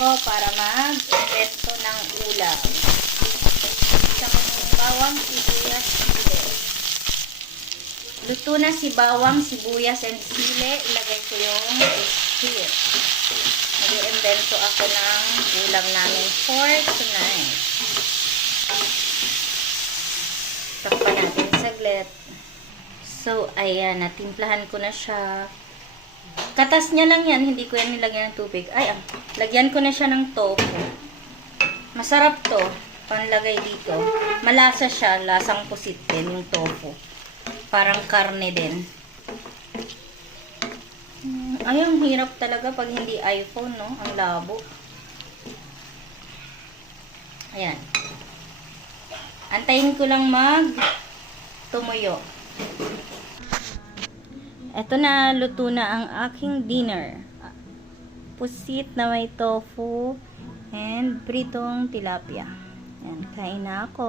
para mag-invento ng ulam. Isa ko ng bawang, sibuyas, sili. Luto na si bawang, sibuyas, and sili. Ilagay ko yung squid. Mag-invento ako ng ulam namin for tonight. Takpan natin saglit. So, ayan, natimplahan ko na siya. Katas niya lang yan, hindi ko yan nilagyan ng tubig. Ay, lagyan ko na siya ng tofu. Masarap to, panlagay dito. Malasa siya, lasang pusit din yung tofu. Parang karne din. Ay, ang hirap talaga pag hindi iPhone, no? Ang labo. Ayan. Antayin ko lang tumuyo. Eto na, luto na ang aking dinner. Pusit na may tofu and pritong tilapia. Ayan, kain na ako.